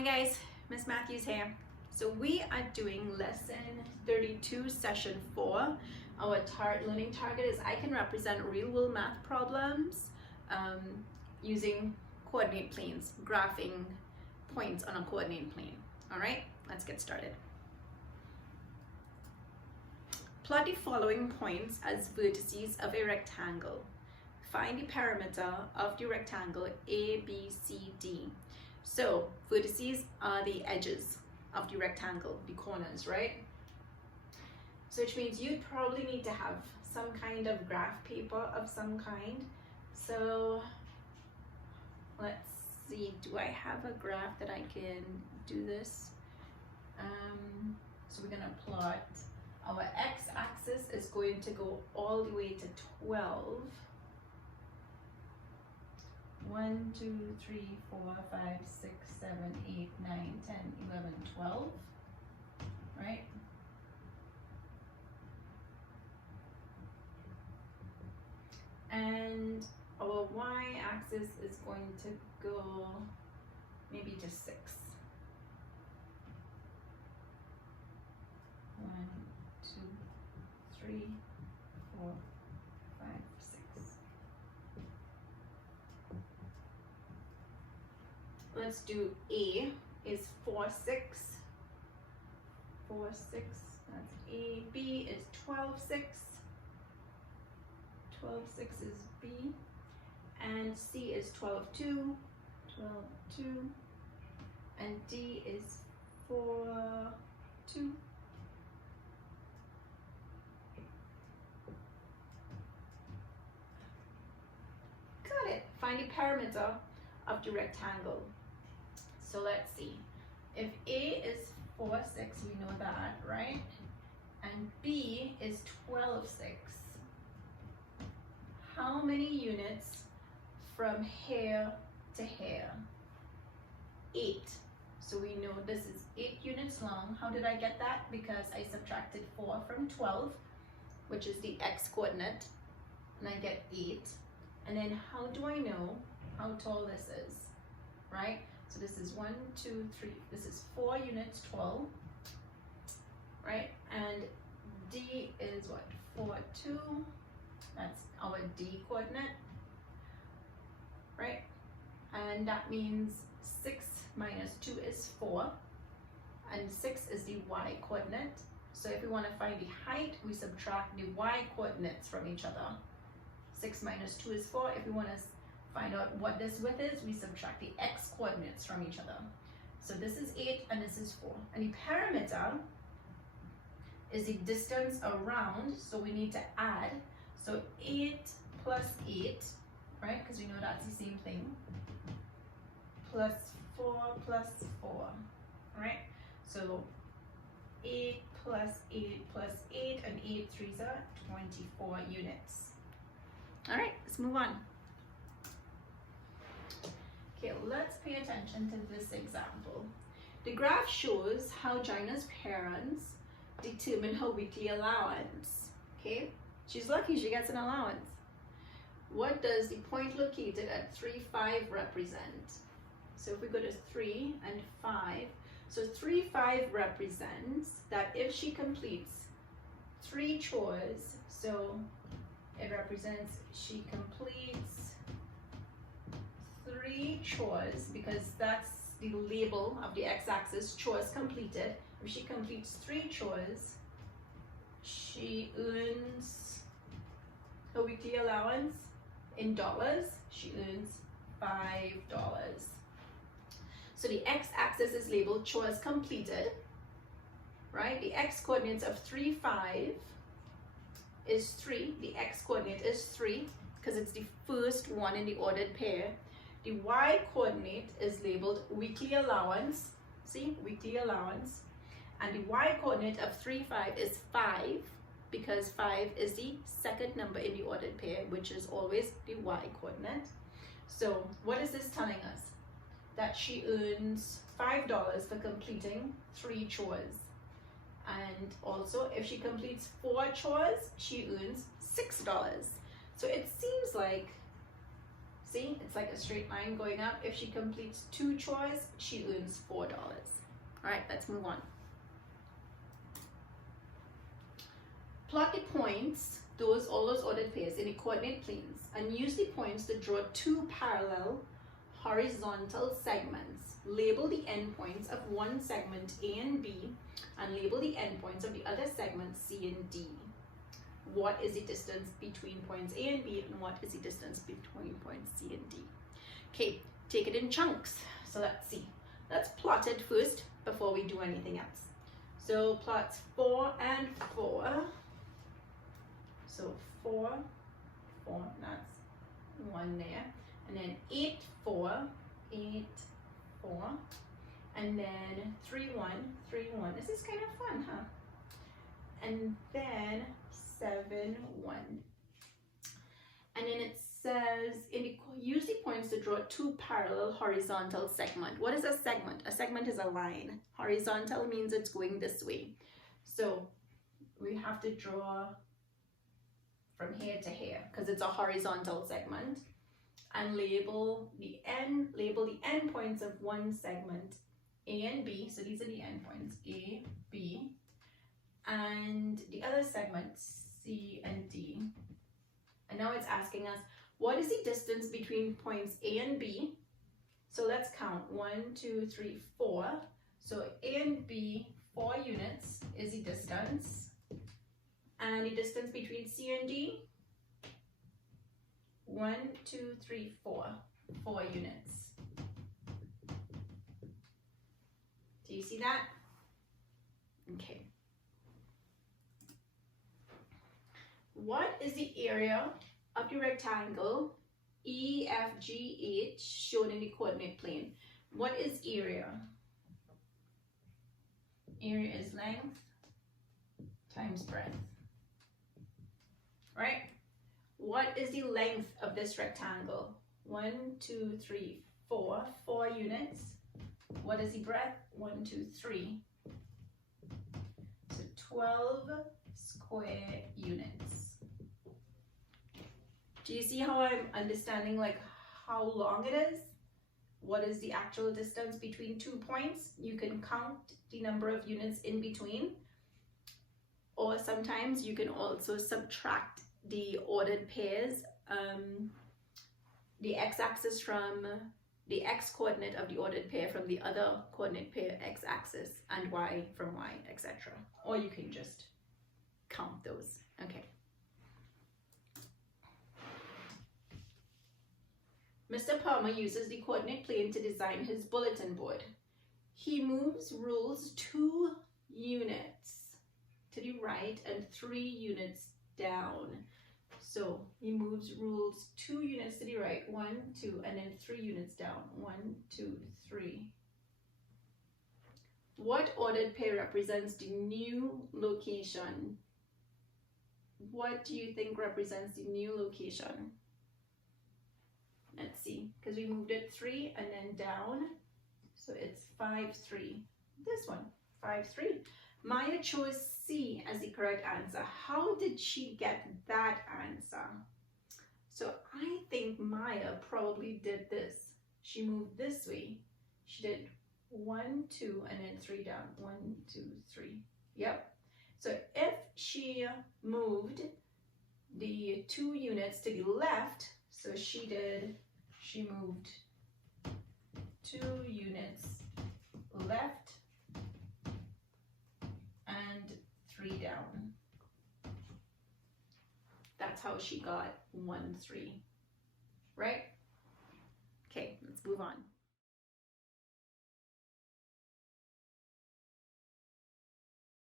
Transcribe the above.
Hi guys, Miss Matthews here. So we are doing lesson 32, session 4. Our learning target is I can represent real world math problems using coordinate planes, graphing points on a coordinate plane. All right, let's get started. Plot the following points as vertices of a rectangle. Find the perimeter of the rectangle ABCD. So vertices are the edges of the rectangle, the corners, right? So which means you'd probably need to have some kind of graph paper of some kind. So let's see, do I have a graph that I can do this? So we're gonna plot, our x-axis is going to go all the way to 12. 1, 2, 3, 4, 5, 6, 7, 8, 9, 10, 11, 12, right? And our y-axis is going to go maybe to 6. 1, 2, 3, 4, 5, 6. Let's do A is 4, 6. 4, 6, that's A. B is 12, 6. 12, 6 is B. And C is 12, 2. 12, 2. And D is 4, 2. Got it. Find the perimeter of the rectangle. So let's see. If A is 4, 6, we know that, right? And B is 12, 6. How many units from here to here? 8. So we know this is 8 units long. How did I get that? Because I subtracted 4 from 12, which is the x coordinate, and I get 8. And then how do I know how tall this is, right? So this is 1, 2, 3. This is 4 units, 12, right? And D is what? 4, 2. That's our D coordinate, right? And that means 6 minus 2 is 4, and 6 is the y coordinate. So if we want to find the height, we subtract the y coordinates from each other. 6 minus 2 is 4. If we want to find out what this width is, we subtract the x coordinates from each other. So this is 8 and this is 4. And the perimeter is the distance around, so we need to add. So 8 plus 8, right? Because we know that's the same thing. Plus 4 plus 4, right? So 8 plus 8 plus 8, and 8 3s are 24 units. All right, let's move on. Okay, let's pay attention to this example. The graph shows how Gina's parents determine her weekly allowance. Okay, she's lucky she gets an allowance. What does the point located at 3, 5 represent? So if we go to 3 and 5, so 3, 5 represents that if she completes 3 chores, so it represents she completes 3 chores, because that's the label of the x-axis, chores completed. If she completes 3 chores, she earns her weekly allowance in dollars. She earns $5. So the x-axis is labeled chores completed, right? The x-coordinates of 3, 5 is 3. The x-coordinate is 3 because it's the first one in the ordered pair. The y-coordinate is labeled weekly allowance. See, weekly allowance. And the y-coordinate of 3, 5 is 5 because 5 is the second number in the ordered pair, which is always the y-coordinate. So what is this telling us? That she earns $5 for completing 3 chores. And also, if she completes 4 chores, she earns $6. So it seems like See, it's like a straight line going up. If she completes 2 chores, she earns $4. All right, let's move on. Plot the points, all those ordered pairs in the coordinate planes, and use the points to draw 2 parallel horizontal segments. Label the endpoints of one segment A and B, and label the endpoints of the other segment C and D. What is the distance between points A and B, and what is the distance between points C and D? Okay, take it in chunks. So let's see. Let's plot it first before we do anything else. So plots 4 and 4. So 4, that's 1 there. And then 8, 4, 8, 4. And then 3, 1, 3, 1. This is kind of fun, huh? And then 7, 1. And then it says, use the points to draw 2 parallel horizontal segments. What is a segment? A segment is a line. Horizontal means it's going this way. So we have to draw from here to here because it's a horizontal segment, and label the endpoints of one segment A and B. So these are the endpoints A, B, and the other segments C and D. And now it's asking us, what is the distance between points A and B? So let's count 1, 2, 3, 4. So A and B, 4 units is the distance. And the distance between C and D, 1, 2, 3, 4, 4 units. Do you see that? Okay. What is the area of the rectangle EFGH shown in the coordinate plane? What is area? Area is length times breadth. Right? What is the length of this rectangle? 1, 2, 3, 4. 4 units. What is the breadth? 1, 2, 3. So 12 square units. Do you see how I'm understanding like how long it is? What is the actual distance between 2 points? You can count the number of units in between. Or sometimes you can also subtract the ordered pairs, the x-axis from the x-coordinate of the ordered pair from the other coordinate pair x-axis, and y from y, etc. Or you can just count those. Okay. Mr. Palmer uses the coordinate plane to design his bulletin board. He moves rules 2 units to the right and 3 units down. So he moves rules 2 units to the right, 1, 2, and then 3 units down, 1, 2, 3. What ordered pair represents the new location? What do you think represents the new location? Let's see, because we moved it 3 and then down. So it's 5, 3. This one, 5, 3. Maya chose C as the correct answer. How did she get that answer? So I think Maya probably did this. She moved this way. She did 1, 2, and then 3 down. 1, 2, 3. Yep. So if she moved the 2 units to the left, so she moved 2 units left and 3 down. That's how she got 1, 3, right? Okay, let's move on.